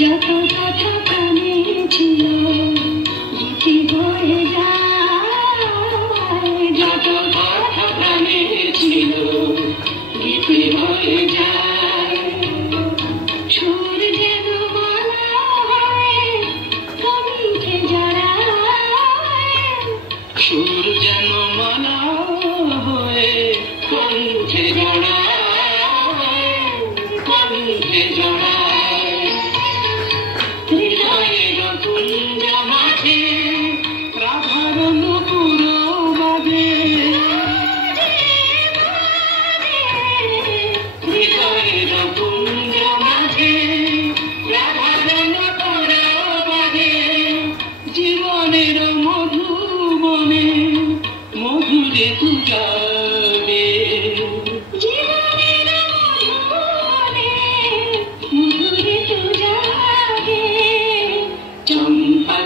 যত কথা কানে ছিল গীতি হয়ে যায়, যত কথা কানে ছিল গীতি হয়ে যায়। সুর যেন মালা হয়ে কণ্ঠে জড়ায়, সুর যেন মালা হয়ে কণ্ঠে জড়ায়, কণ্ঠে জড়ায়। হৃদয়ের কুঞ্জ মাঝে রাধার নুপুর বাজে, হৃদয়ের কুঞ্জ মাঝে রাধার নুপুর বাজে। জীবনের মধুবনে মধুরে তু যাবে, জীবনের মধুবনে মধুরে তু যাবে। চম্পা